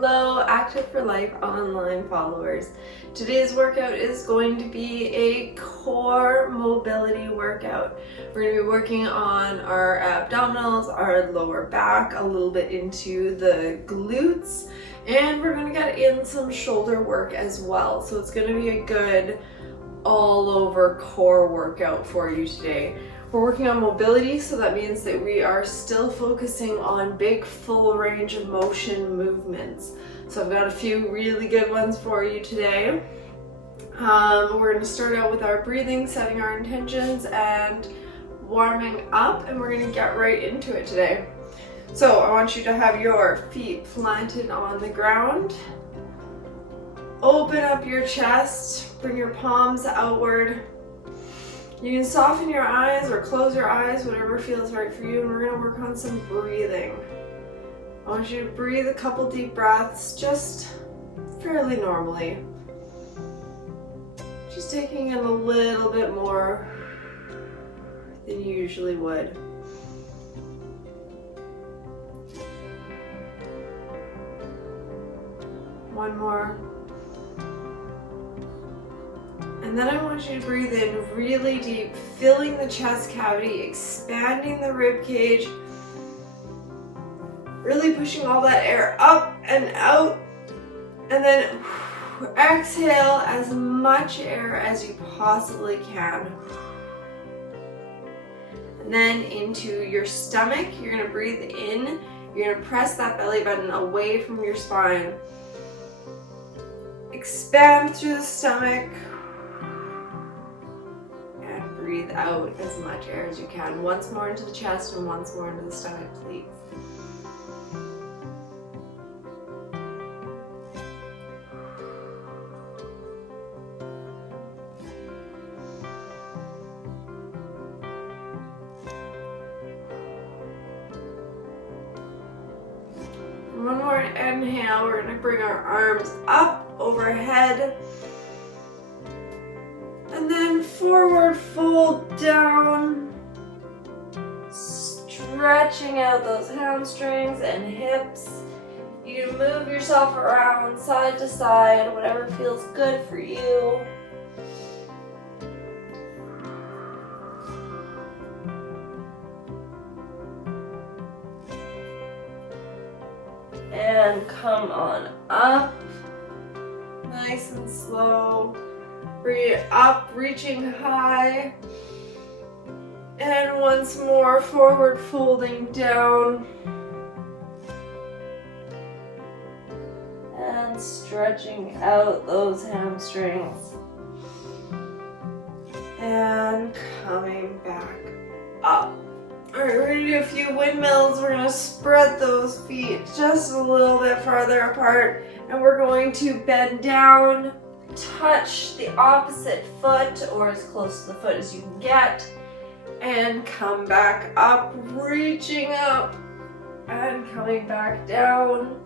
Hello, Active for Life online followers. Today's workout is going to be a core mobility workout. We're going to be working on our abdominals, our lower back, a little bit into the glutes, and we're going to get in some shoulder work as well. So it's going to be a good all over core workout for you today. We're working on mobility, so that means that we are still focusing on big full range of motion movements. So I've got a few really good ones for you today. We're going to start out with our breathing, setting our intentions and warming up, and we're going to get right into it today. So I want you to have your feet planted on the ground. Open up your chest, bring your palms outward. You can soften your eyes or close your eyes, whatever feels right for you, and we're going to work on some breathing. I want you to breathe a couple deep breaths, just fairly normally. Just taking in a little bit more than you usually would. One more. And then I want you to breathe in really deep, filling the chest cavity, expanding the rib cage, really pushing all that air up and out, and then exhale as much air as you possibly can. And then into your stomach, you're going to breathe in, you're going to press that belly button away from your spine. Expand through the stomach. Breathe out as much air as you can. Once more into the chest and once more into the stomach, please. One more inhale, we're going to bring our arms up overhead. And then forward fold down, stretching out those hamstrings and hips. You can move yourself around side to side, whatever feels good for you. And come on up, nice and slow. Bring it up, reaching high. And once more, forward folding down. And stretching out those hamstrings. And coming back up. All right, we're going to do a few windmills. We're going to spread those feet just a little bit farther apart. And we're going to bend down, touch the opposite foot or as close to the foot as you can get, and come back up, reaching up and coming back down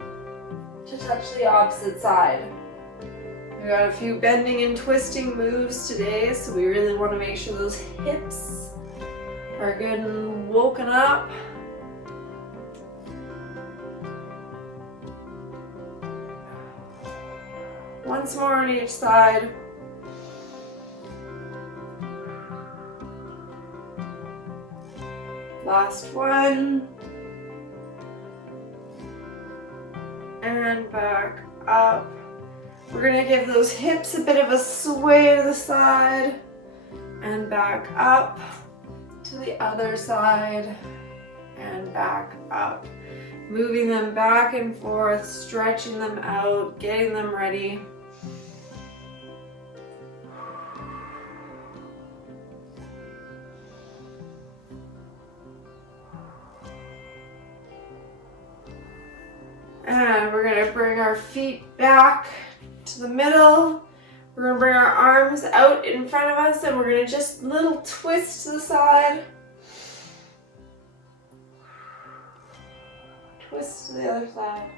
to touch the opposite side. We got a few bending and twisting moves today, so we really want to make sure those hips are good and woken up. Once more on each side. Last one. And back up. We're going to give those hips a bit of a sway to the side. And back up to the other side. And back up. Moving them back and forth, stretching them out, getting them ready. And we're going to bring our feet back to the middle. We're going to bring our arms out in front of us and we're going to just little twist to the side. Twist to the other side.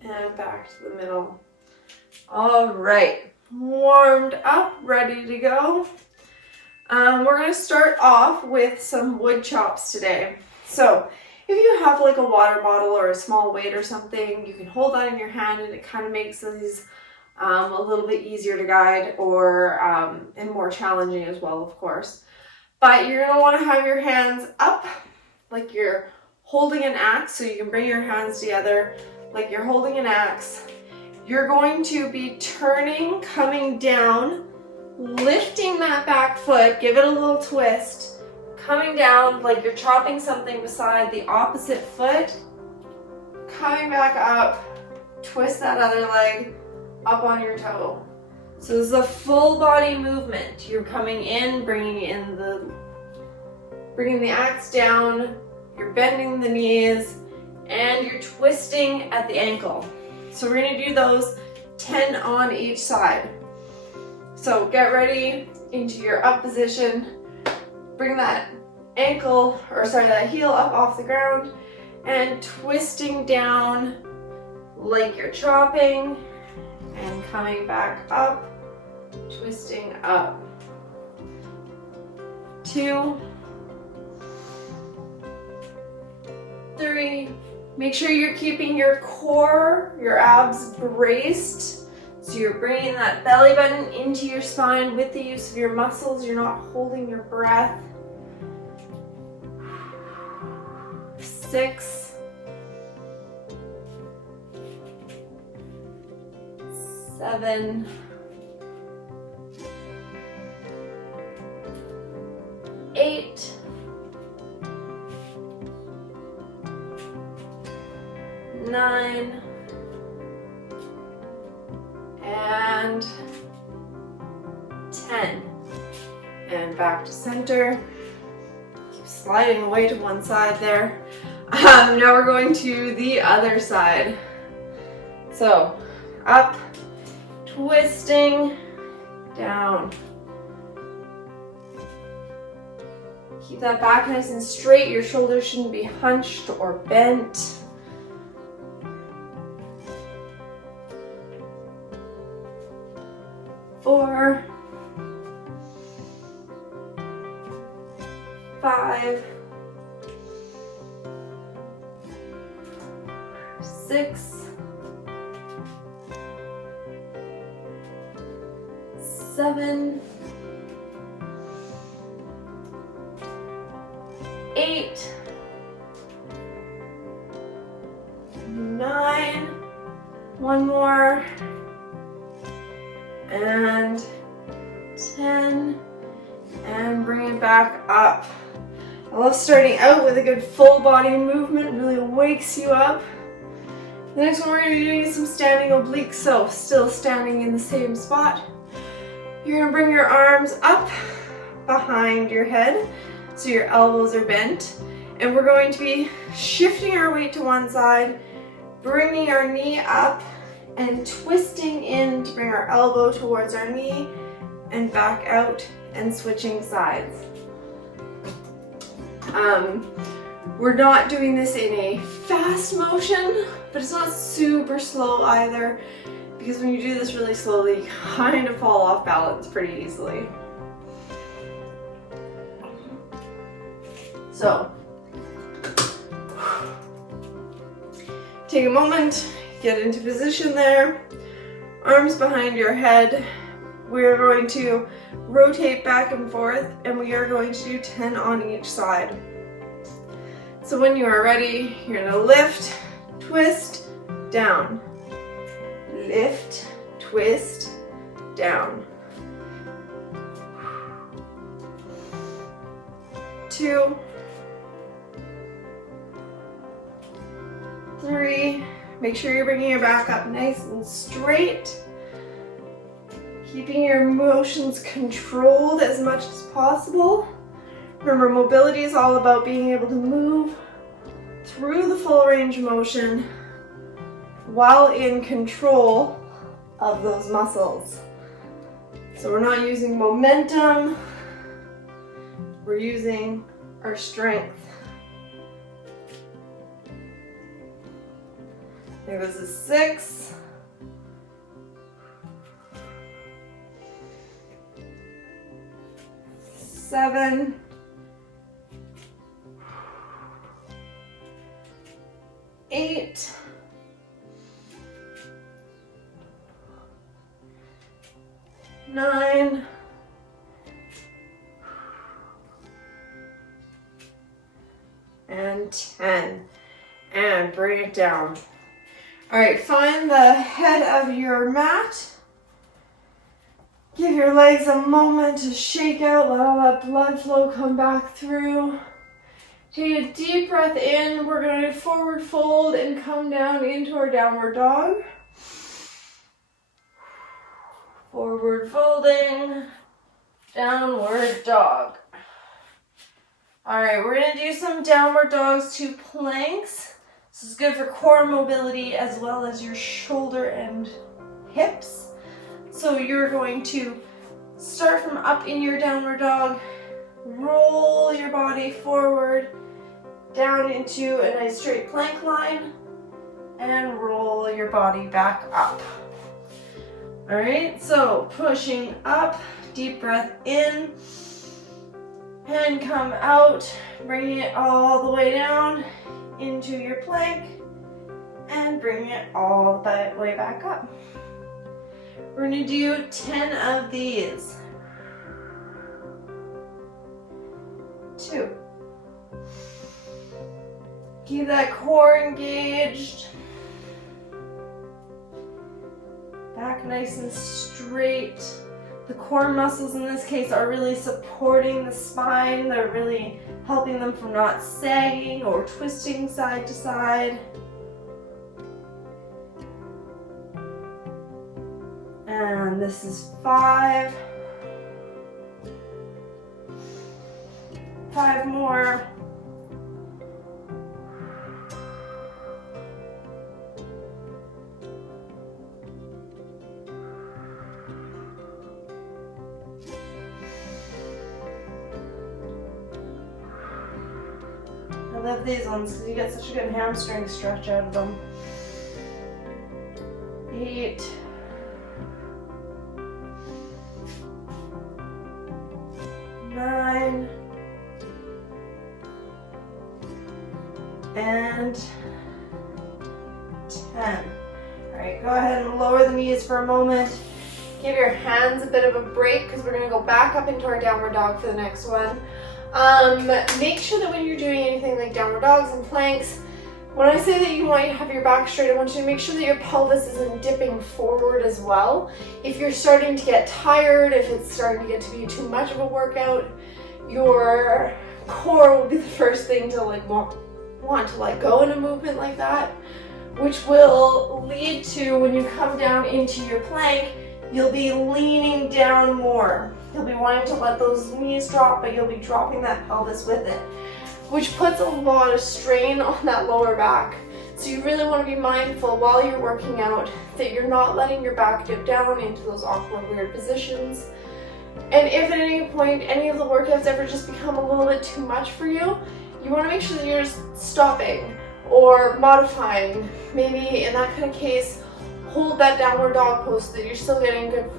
And back to the middle. All right, warmed up, ready to go. We're going to start off with some wood chops today. So if you have like a water bottle or a small weight or something, you can hold that in your hand and it kind of makes these a little bit easier to guide, or and more challenging as well, of course. But you're going to want to have your hands up like you're holding an axe, so you can bring your hands together like you're holding an axe. You're going to be turning, coming down, lifting that back foot, give it a little twist, coming down like you're chopping something beside the opposite foot, coming back up, twist that other leg up on your toe. So this is a full body movement. You're coming in, bringing the axe down, you're bending the knees, and you're twisting at the ankle. So we're going to do those 10 on each side. So get ready into your up position. Bring that that heel up off the ground and twisting down like you're chopping and coming back up, twisting up. 2, 3. Make sure you're keeping your core, your abs braced. So you're bringing that belly button into your spine with the use of your muscles. You're not holding your breath. 6, 7, 8, 9, and 10. And back to center. Keep sliding away to one side there. Now we're going to the other side. So up, twisting, down. Keep that back nice and straight. Your shoulders shouldn't be hunched or bent. 4, 5, 6, 7, 8, 9, one more, and 10, and bring it back up. I love starting out with a good full body movement, really wakes you up. The next one we're going to be doing is some standing obliques, so still standing in the same spot. You're going to bring your arms up behind your head, so your elbows are bent, and we're going to be shifting our weight to one side, bringing our knee up, and twisting in to bring our elbow towards our knee, and back out, and switching sides. We're not doing this in a fast motion, but it's not super slow either, because when you do this really slowly, you kind of fall off balance pretty easily. So, take a moment, get into position there, arms behind your head. We're going to rotate back and forth, and we are going to do 10 on each side. So when you are ready, you're going to lift, twist, down. Lift, twist, down. 2, 3, make sure you're bringing your back up nice and straight. Keeping your motions controlled as much as possible. Remember, mobility is all about being able to move through the full range of motion while in control of those muscles. So we're not using momentum, we're using our strength. I think this is 6. 7, 7, 8, 9, and 10. And bring it down. All right, find the head of your mat. Give your legs a moment to shake out, let all that blood flow come back through. Take a deep breath in. We're going to forward fold and come down into our downward dog. Forward folding, downward dog. All right, we're going to do some downward dogs to planks. This is good for core mobility as well as your shoulder and hips. So you're going to start from up in your downward dog, roll your body forward, down into a nice straight plank line, and roll your body back up. All right, so pushing up, deep breath in, and come out, bringing it all the way down into your plank, and bring it all the way back up. We're going to do 10 of these. 2. Keep that core engaged. Back nice and straight. The core muscles in this case are really supporting the spine. They're really helping them from not sagging or twisting side to side. And this is 5. 5 more. I love these ones because you get such a good hamstring stretch out of them. 8. 9. And 10. All right, go ahead and lower the knees for a moment. Give your hands a bit of a break because we're going to go back up into our downward dog for the next one. Make sure that when you're doing anything like downward dogs and planks, when I say that you want to have your back straight, I want you to make sure that your pelvis isn't dipping forward as well. If you're starting to get tired, if it's starting to get to be too much of a workout, your core will be the first thing to want to let go in a movement like that, which will lead to, when you come down into your plank, you'll be leaning down more. You'll be wanting to let those knees drop, but you'll be dropping that pelvis with it, which puts a lot of strain on that lower back. So you really want to be mindful while you're working out that you're not letting your back dip down into those awkward, weird positions. And if at any point any of the workouts ever just become a little bit too much for you, you want to make sure that you're just stopping or modifying. Maybe in that kind of case, hold that downward dog pose so that you're still getting good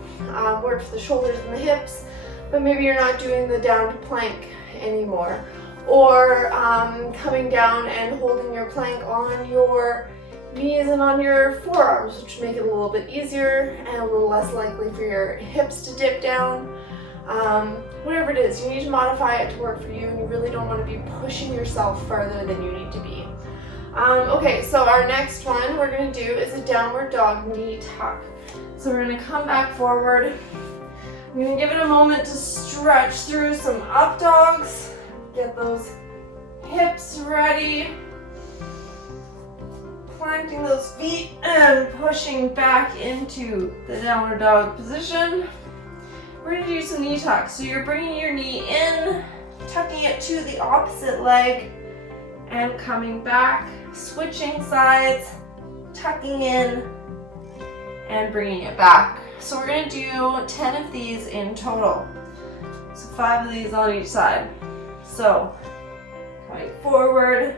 work for the shoulders and the hips, but maybe you're not doing the down to plank anymore. Or coming down and holding your plank on your knees and on your forearms, which make it a little bit easier and a little less likely for your hips to dip down. Whatever it is, you need to modify it to work for you, and you really don't want to be pushing yourself further than you need to be. Okay, so our next one we're going to do is a downward dog knee tuck. So we're going to come back forward. I'm going to give it a moment to stretch through some up dogs. Get those hips ready. Planting those feet and pushing back into the downward dog position. We're going to do some knee tucks. So you're bringing your knee in, tucking it to the opposite leg, and coming back, switching sides, tucking in, and bringing it back. So we're going to do 10 of these in total. So 5 of these on each side. So coming forward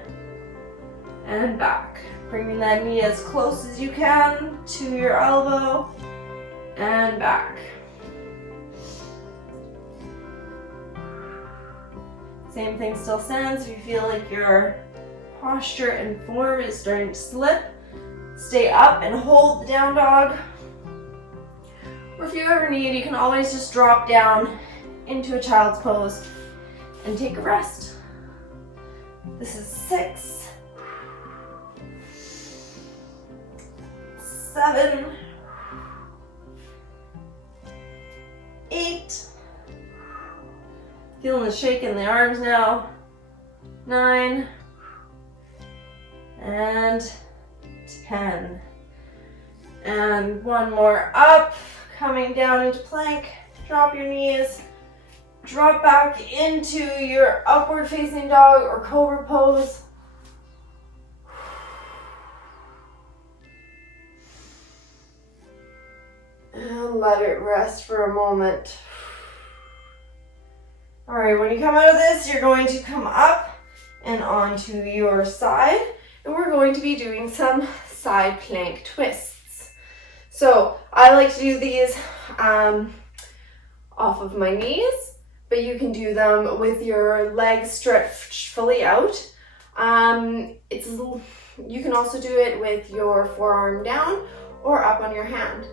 and back. Bringing that knee as close as you can to your elbow and back. Same thing still stands. If you feel like your posture and form is starting to slip, stay up and hold the down dog. Or if you ever need, you can always just drop down into a child's pose and take a rest. This is 6, 7, 8, feeling the shake in the arms now, 9, and 10. And one more up, coming down into plank, drop your knees, drop back into your upward facing dog or cobra pose. And let it rest for a moment. All right, when you come out of this, you're going to come up and onto your side, and we're going to be doing some side plank twists. So I like to do these off of my knees, but you can do them with your legs stretched fully out. You can also do it with your forearm down or up on your hand.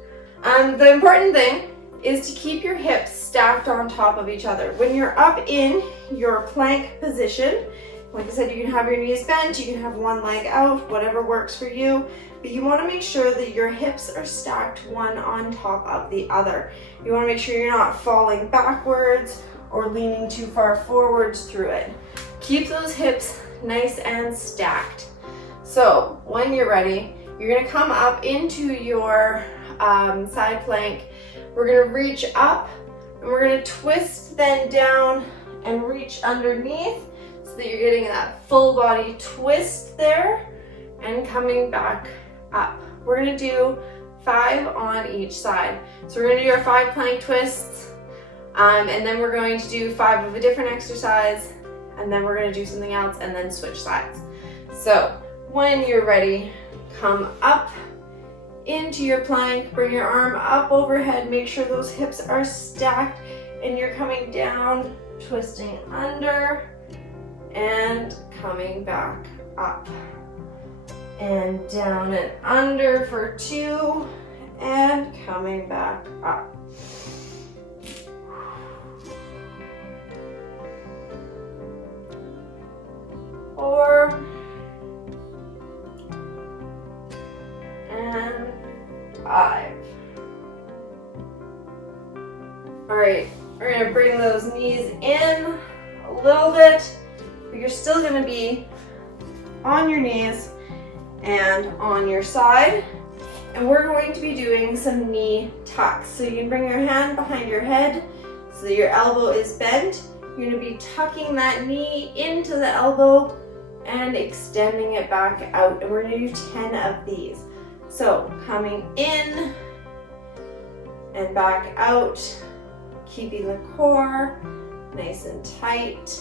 The important thing is to keep your hips stacked on top of each other. When you're up in your plank position, like I said, you can have your knees bent, you can have one leg out, whatever works for you, but you want to make sure that your hips are stacked one on top of the other. You want to make sure you're not falling backwards or leaning too far forwards through it. Keep those hips nice and stacked. So when you're ready, you're going to come up into your side plank. We're going to reach up and we're going to twist then down and reach underneath so that you're getting that full body twist there and coming back up. We're going to do 5 on each side. So we're going to do our 5 plank twists, and then we're going to do 5 of a different exercise, and then we're going to do something else and then switch sides. So when you're ready, come up into your plank, bring your arm up overhead, make sure those hips are stacked, and you're coming down, twisting under, and coming back up. And down and under for 2, and coming back up. Four, and 5. All right, we're gonna bring those knees in a little bit, but you're still gonna be on your knees and on your side. And we're going to be doing some knee tucks. So you can bring your hand behind your head so that your elbow is bent. You're gonna be tucking that knee into the elbow and extending it back out. And we're gonna do 10 of these. So coming in and back out, keeping the core nice and tight.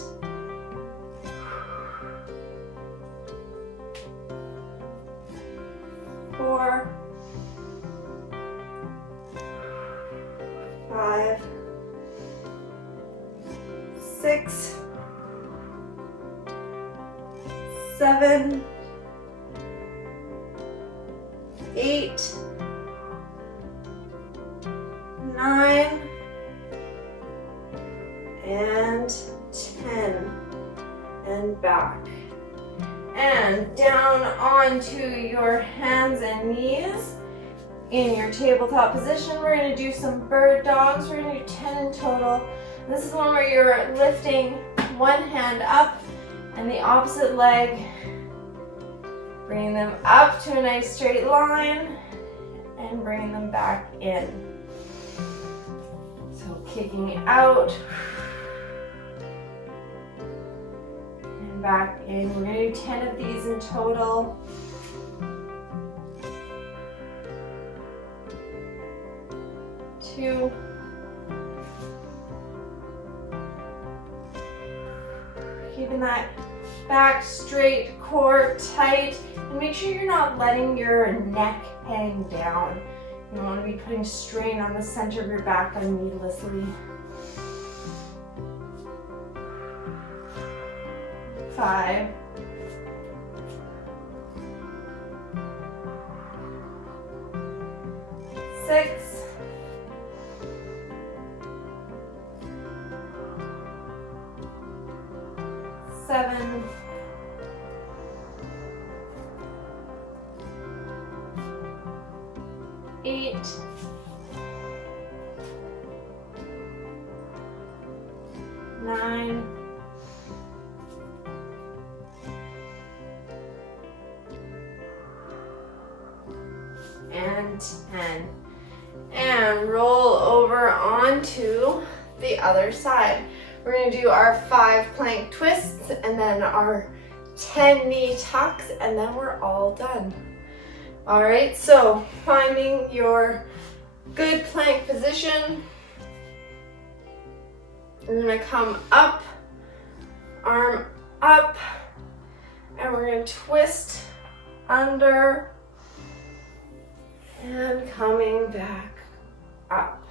Four, 5, 6, 7, 8, 9, and 10, and back. And down onto your hands and knees in your tabletop position. We're going to do some bird dogs. We're going to do 10 in total. This is one where you're lifting one hand up and the opposite leg, bringing them up to a nice straight line and bringing them back in. So kicking out and back in. We're going to do 10 of these in total. Two. Keeping that back straight, core tight, and make sure you're not letting your neck hang down. You don't want to be putting strain on the center of your back needlessly. 5, 6, 7, 8, 9, and 10. And roll over onto the other side. We're going to do our 5 plank twists and then our 10 knee tucks, and then we're all done. All right, so finding your good plank position. We're going to come up, arm up, and we're going to twist under and coming back up.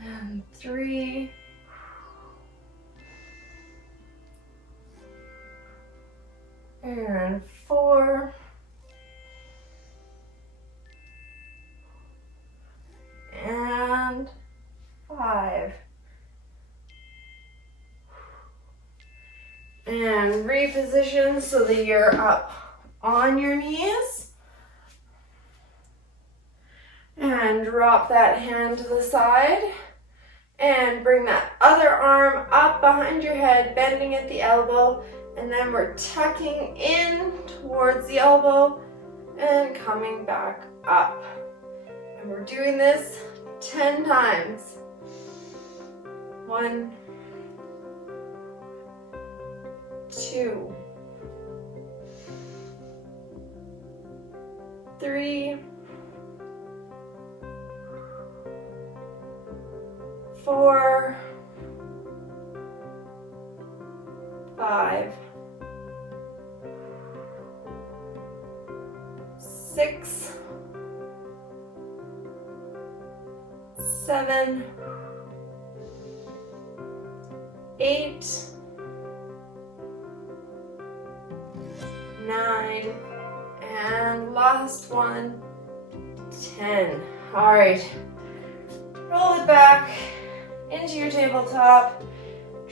And 3, and 4, and 5, and reposition so that you're up on your knees, and drop that hand to the side and bring that other arm up behind your head, bending at the elbow, and then we're tucking in towards the elbow and coming back up. And we're doing this 10 times. 1, 2, 3, 4, 5, 6, 7, 8, 9, and last one, 10. All right, roll it back into your tabletop,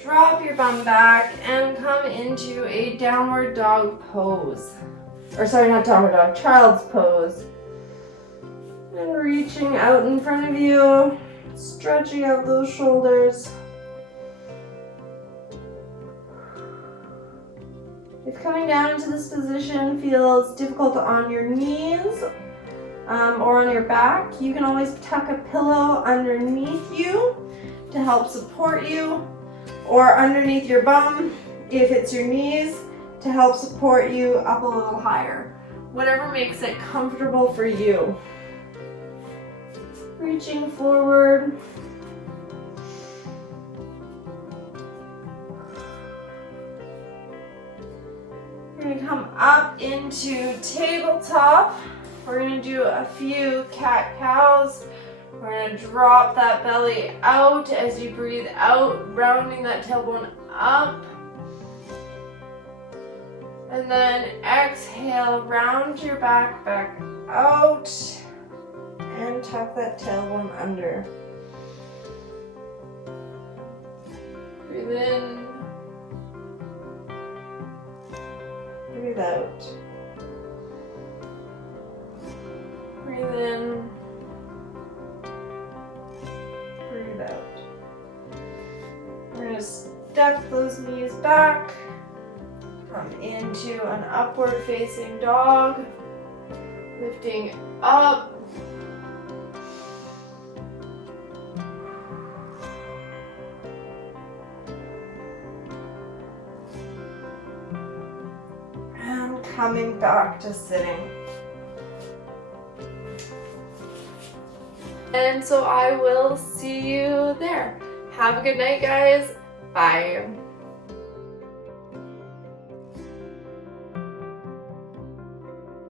drop your bum back, and come into a downward dog pose. Or sorry, not downward dog, child's pose. And reaching out in front of you, stretching out those shoulders. If coming down into this position feels difficult on your knees or on your back, you can always tuck a pillow underneath you to help support you, or underneath your bum if it's your knees to help support you up a little higher. Whatever makes it comfortable for you. Reaching forward. We're going to come up into tabletop. We're going to do a few cat-cows. We're going to drop that belly out as you breathe out, rounding that tailbone up. And then exhale, round your back out, and tuck that tailbone under. Breathe in, breathe out. Breathe in, breathe out. We're going to step those knees back, come into an upward facing dog, lifting up. And coming back to sitting. And so I will see you there. Have a good night, guys. Bye.